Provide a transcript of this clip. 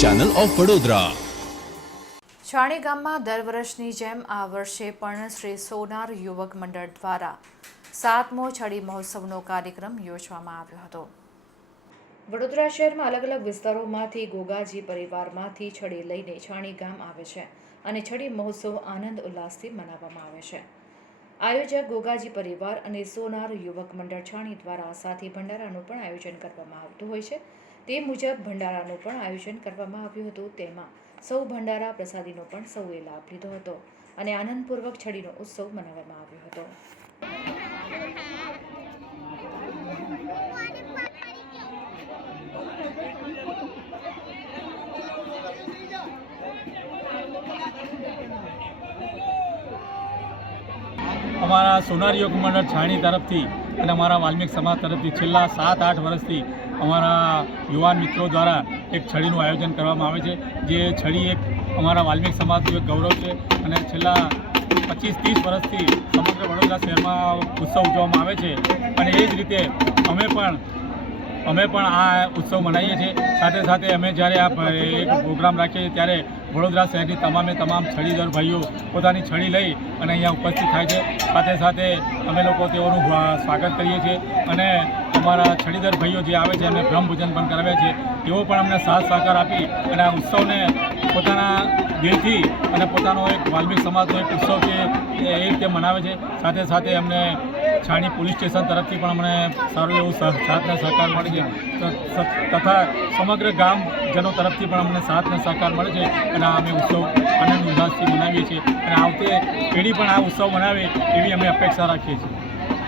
Channel of Vadodara Chhani ગામમાં દર વર્ષની જેમ આ વર્ષે પણ શ્રી સોનાર યુવક મંડળ દ્વારા સાતમો છડી મહોત્સવનો કાર્યક્રમ યોજવામાં આવ્યો હતો. વડોદરા શહેરમાં અલગ અલગ વિસ્તારોમાંથી ગોગાજી પરિવારમાંથી છડી લઈને છાણી ગામ આવે છે અને છડી મહોત્સવ આનંદ ઉલ્લાસથી મનાવવામાં આવે છે. આયોજક ગોગાજી પરિવાર અને સોનાર યુવક મંડળ છાણી દ્વારા સાથી ભંડારાનું પણ આયોજન કરવામાં આવતું હોય છે. તે મુજબ ભંડારાનું પણ આયોજન કરવામાં આવ્યું હતું. તેમાં સૌ ભંડારા પ્રસાદીનો પણ સૌએ લાભ લીધો હતો અને આનંદપૂર્વક છડીનો ઉત્સવ મનાવવામાં આવ્યો હતો. અમારા સોનાર યોગ મંડળ છાણી તરફથી અને અમારા વાલ્મિક સમાજ તરફથી છેલ્લા સાત, આઠ વર્ષથી અમારા યુવાન મિત્રો દ્વારા એક છડીનું આયોજન કરવામાં આવે છે. જે છડી એક અમારા વાલ્મિક સમાજનું એક ગૌરવ છે અને છેલ્લા પચીસ, ત્રીસ વર્ષથી સમગ્ર વડોદરા શહેરમાં ઉત્સવ ઉજવવામાં આવે છે. અને એ જ રીતે અમે પણ અમે પણ આ ઉત્સવ મનાવીએ છીએ. સાથે સાથે અમે જ્યારે આ એક પ્રોગ્રામ રાખીએ છીએ ત્યારે વડોદરા શહેરની તમામે તમામ છડીદર ભાઈઓ પોતાની છડી લઈ અને અહીંયા ઉપસ્થિત થાય છે. સાથે સાથે અમે લોકો તેઓનું સ્વાગત કરીએ છીએ અને અમારા છડીદર ભાઈઓ જે આવે છે એમને બ્રહ્મભોજન પણ કરાવે છે. તેઓ પણ અમને સાથ સહકાર આપી અને આ ઉત્સવને પોતાના દિલથી અને પોતાનો એક વાલ્મિક સમાજનો એક ઉત્સવ છે એ રીતે મનાવે છે. સાથે સાથે અમને છાણી પોલીસ સ્ટેશન તરફથી પણ અમને સારું એવું સાથ સહકાર મળે છે. તથા સમગ્ર ગામજનો તરફથી પણ અમને સાથ સહકાર મળે છે અને અમે ઉત્સવ આનંદ ઉલ્લાસથી મનાવીએ છીએ. અને આવતી પેઢી પણ આ ઉત્સવ મનાવે એવી અમે અપેક્ષા રાખીએ છીએ.